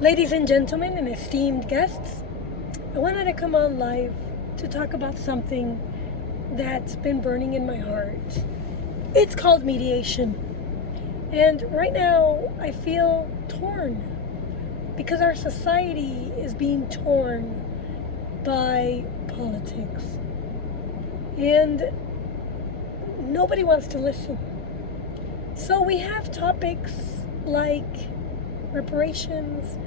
Ladies and gentlemen and esteemed guests, I wanted to come on live to talk about something that's been burning in my heart. It's called mediation. And right now I feel torn because our society is being torn by politics. And nobody wants to listen. So we have topics like reparations.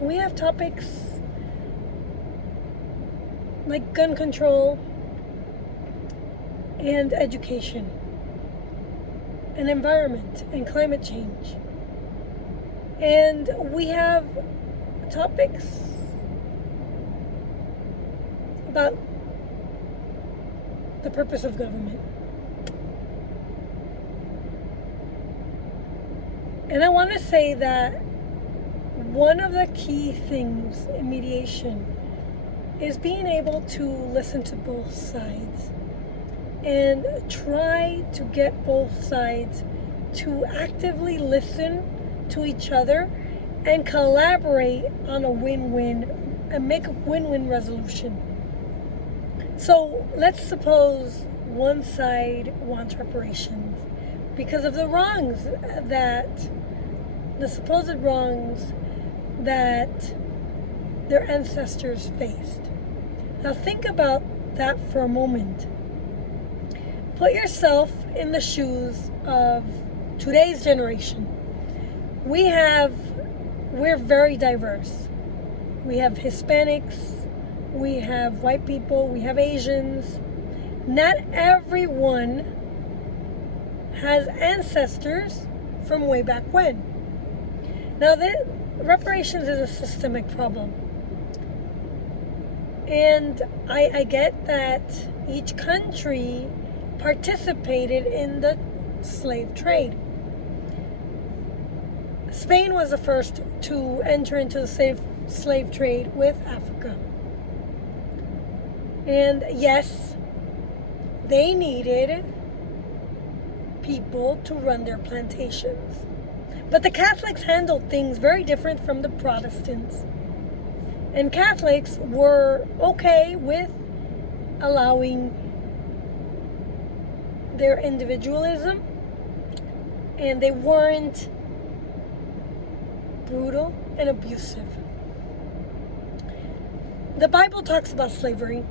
We have topics like gun control and education and environment and climate change. And we have topics about the purpose of government. And I want to say that one of the key things in mediation is being able to listen to both sides and try to get both sides to actively listen to each other and collaborate on a win-win and make a win-win resolution. So let's suppose one side wants reparations because of the wrongs the supposed wrongs that their ancestors faced. Now think about that for a moment. Put yourself in the shoes of today's generation. We're very diverse. We have Hispanics, we have white people, we have Asians. Not everyone has ancestors from way back when. Now, reparations is a systemic problem. And I get that each country participated in the slave trade. Spain was the first to enter into the slave trade with Africa. And yes, they needed people to run their plantations. But the Catholics handled things very different from the Protestants. And Catholics were okay with allowing their individualism, and they weren't brutal and abusive. The Bible talks about slavery,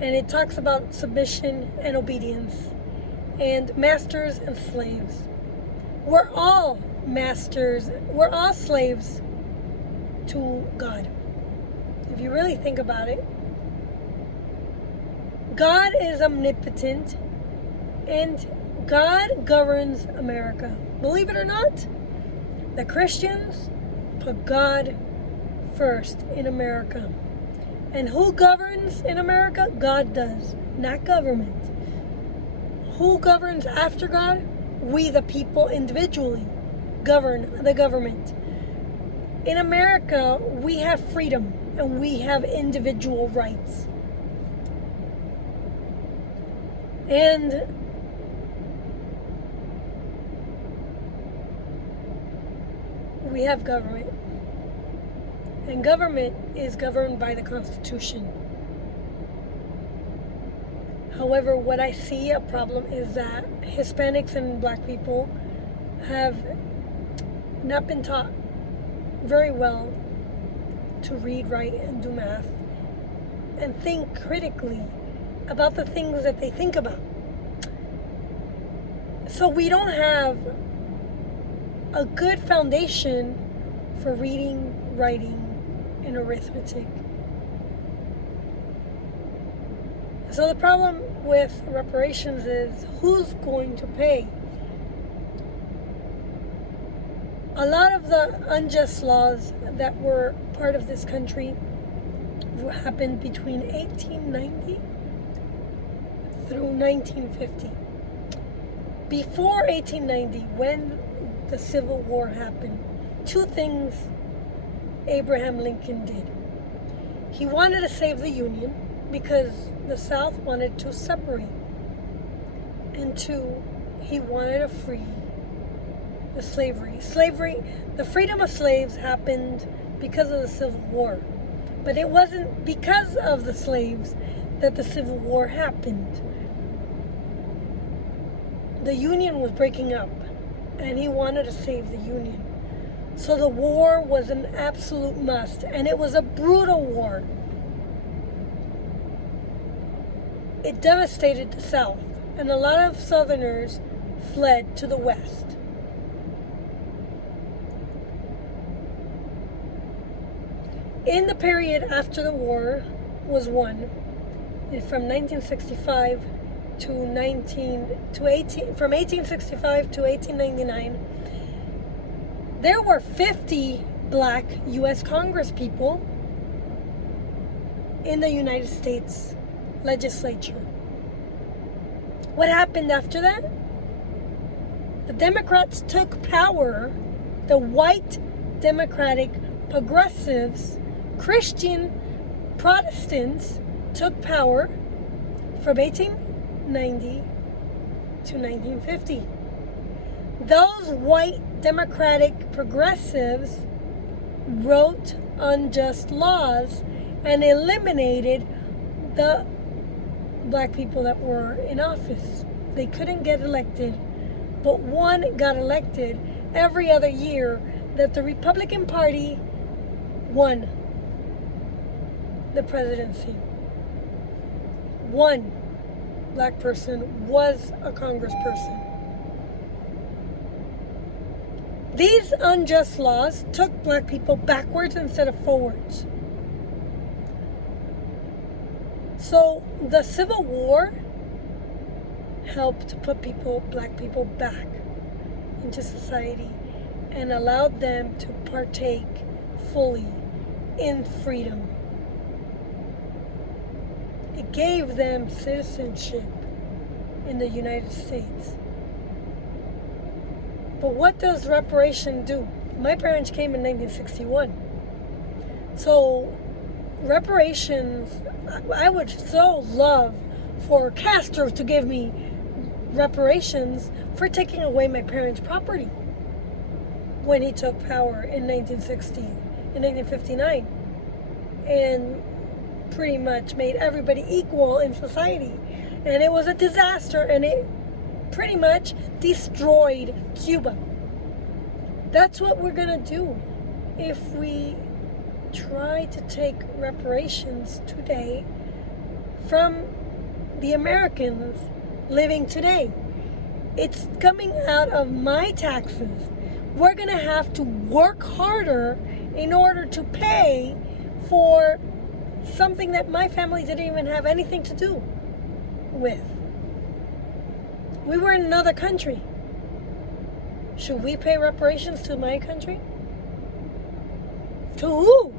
and it talks about submission and obedience, and masters and slaves. We're all masters, we're all slaves to God. If you really think about it, God is omnipotent and God governs America. Believe it or not, the Christians put God first in America. And who governs in America? God does, not government. Who governs after God? We, the people, individually govern the government. In America, we have freedom and we have individual rights. And we have government. And government is governed by the Constitution. However, what I see a problem is that Hispanics and Black people have not been taught very well to read, write, and do math and think critically about the things that they think about. So we don't have a good foundation for reading, writing, and arithmetic. So the problem with reparations is who's going to pay? A lot of the unjust laws that were part of this country happened between 1890 through 1950. Before 1890, when the Civil War happened, two things Abraham Lincoln did. He wanted to save the Union because the South wanted to separate. And two, he wanted to free the slavery. The freedom of slaves happened because of the Civil War. But it wasn't because of the slaves that the Civil War happened. The Union was breaking up, and he wanted to save the Union. So the war was an absolute must, and it was a brutal war. It devastated the South, and a lot of Southerners fled to the West. In the period after the war was won, from 1865 to 1899, there were 50 black U.S. Congress people in the United States legislature. What happened after that? The Democrats took power. The white Democratic progressives, Christian Protestants, took power from 1890 to 1950. Those white Democratic progressives wrote unjust laws and eliminated the black people that were in office. They couldn't get elected, but one got elected every other year that the Republican Party won the presidency. One black person was a congressperson. These unjust laws took black people backwards instead of forwards. So the Civil War helped to put black people back into society and allowed them to partake fully in freedom. It gave them citizenship in the United States. But what does reparation do? My parents came in 1961. So reparations, I would so love for Castro to give me reparations for taking away my parents' property when he took power in 1959, and pretty much made everybody equal in society. And it was a disaster, and it pretty much destroyed Cuba. That's what we're gonna do if we try to take reparations today from the Americans living today. It's coming out of my taxes. We're gonna have to work harder in order to pay for something that my family didn't even have anything to do with. We were in another country. Should we pay reparations to my country? To who?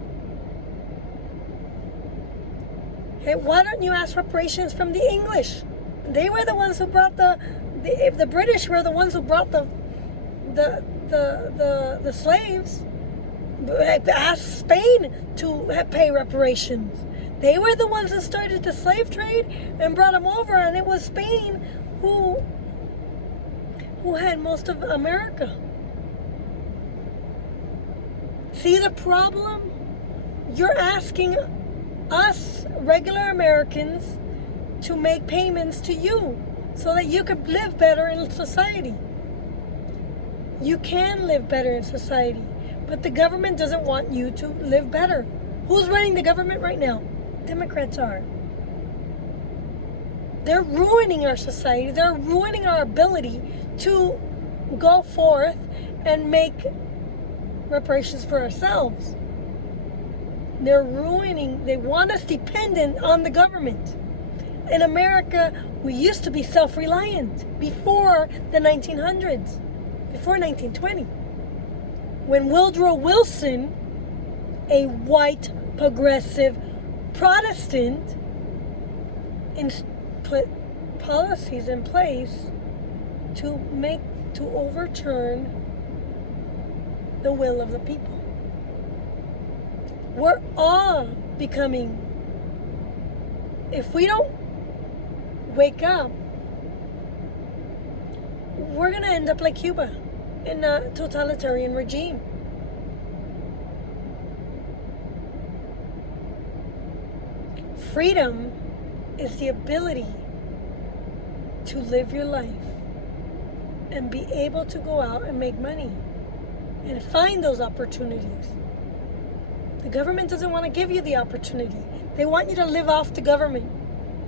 Hey, why don't you ask reparations from the English? They were the ones who brought if the British were the ones who brought the slaves. Ask Spain to pay reparations. They were the ones who started the slave trade and brought them over, and it was Spain who had most of America. See the problem? You're asking us regular Americans to make payments to you so that you could live better in society. You can live better in society, but the government doesn't want you to live better. Who's running the government right now? Democrats are. They're ruining our society. They're ruining our ability to go forth and make reparations for ourselves. They want us dependent on the government. In America, we used to be self-reliant before the 1900s, before 1920. When Woodrow Wilson, a white progressive Protestant, put policies in place to overturn the will of the people. We're all becoming, if we don't wake up, we're going to end up like Cuba in a totalitarian regime. Freedom is the ability to live your life and be able to go out and make money and find those opportunities. The government doesn't want to give you the opportunity. They want you to live off the government.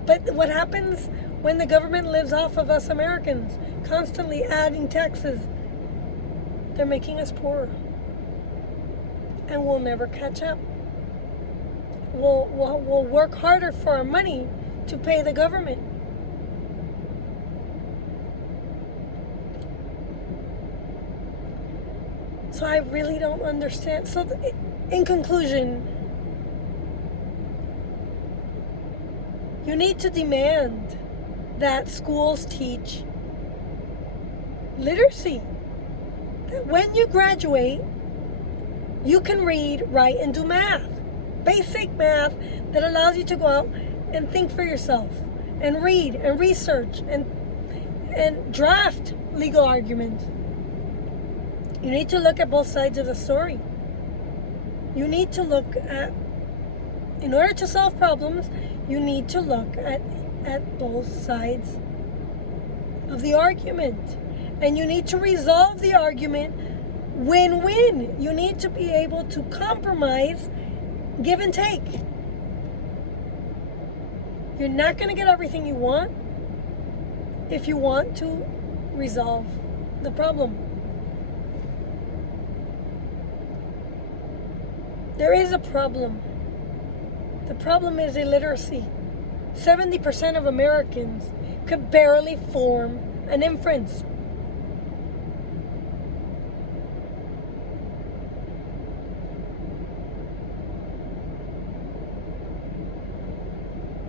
But what happens when the government lives off of us Americans, constantly adding taxes? They're making us poorer. And we'll never catch up. We'll work harder for our money to pay the government. So I really don't understand. So in conclusion, you need to demand that schools teach literacy. That when you graduate, you can read, write, and do math. Basic math that allows you to go out and think for yourself and read and research and draft legal arguments. You need to look at both sides of the story. You need to look at, in order to solve problems, you need to look at both sides of the argument. And you need to resolve the argument win-win. You need to be able to compromise, give and take. You're not going to get everything you want if you want to resolve the problem. There is a problem. The problem is illiteracy. 70% of Americans could barely form an inference.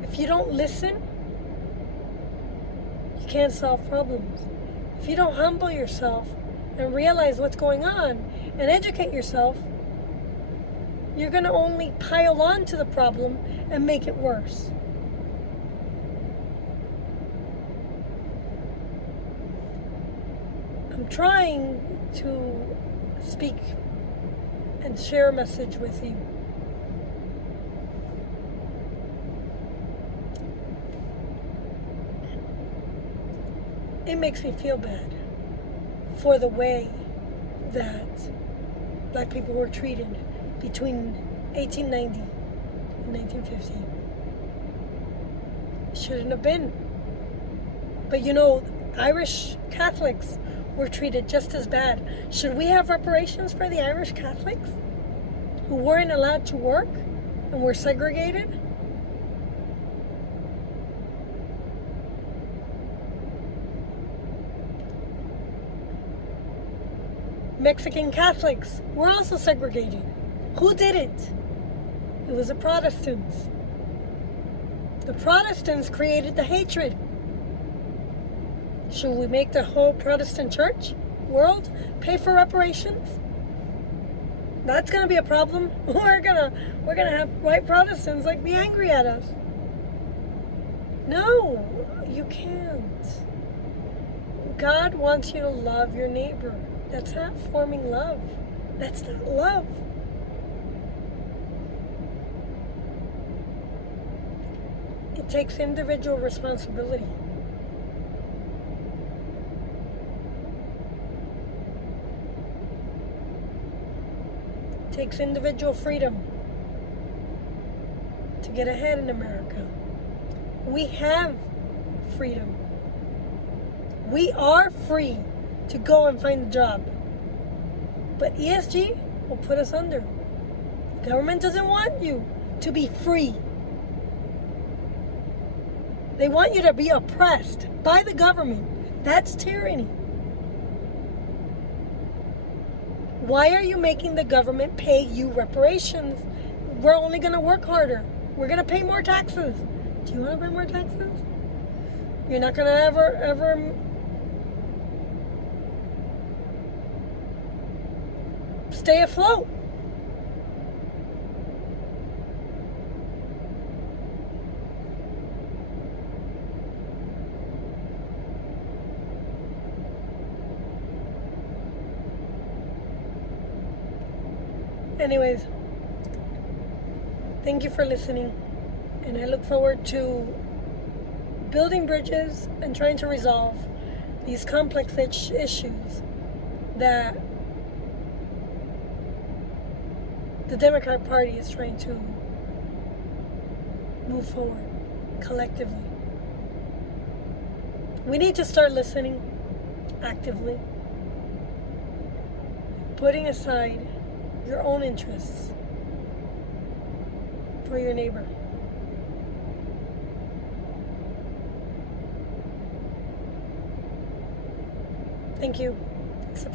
If you don't listen, you can't solve problems. If you don't humble yourself and realize what's going on and educate yourself, you're going to only pile on to the problem and make it worse. I'm trying to speak and share a message with you. It makes me feel bad for the way that Black people were treated between 1890 and 1950. Shouldn't have been. But you know, Irish Catholics were treated just as bad. Should we have reparations for the Irish Catholics who weren't allowed to work and were segregated? Mexican Catholics were also segregated. Who did it? It was the Protestants. The Protestants created the hatred. Should we make the whole Protestant church world pay for reparations? That's going to be a problem. We're gonna have white Protestants like be angry at us. No, you can't. God wants you to love your neighbor. That's not forming love. That's not love. It takes individual responsibility. It takes individual freedom to get ahead in America. We have freedom. We are free to go and find a job. But ESG will put us under. Government doesn't want you to be free. They want you to be oppressed by the government. That's tyranny. Why are you making the government pay you reparations? We're only going to work harder. We're going to pay more taxes. Do you want to pay more taxes? You're not going to ever stay afloat. Anyways, thank you for listening. And I look forward to building bridges and trying to resolve these complex issues that the Democrat Party is trying to move forward collectively. We need to start listening actively, putting aside your own interests for your neighbor. Thank you.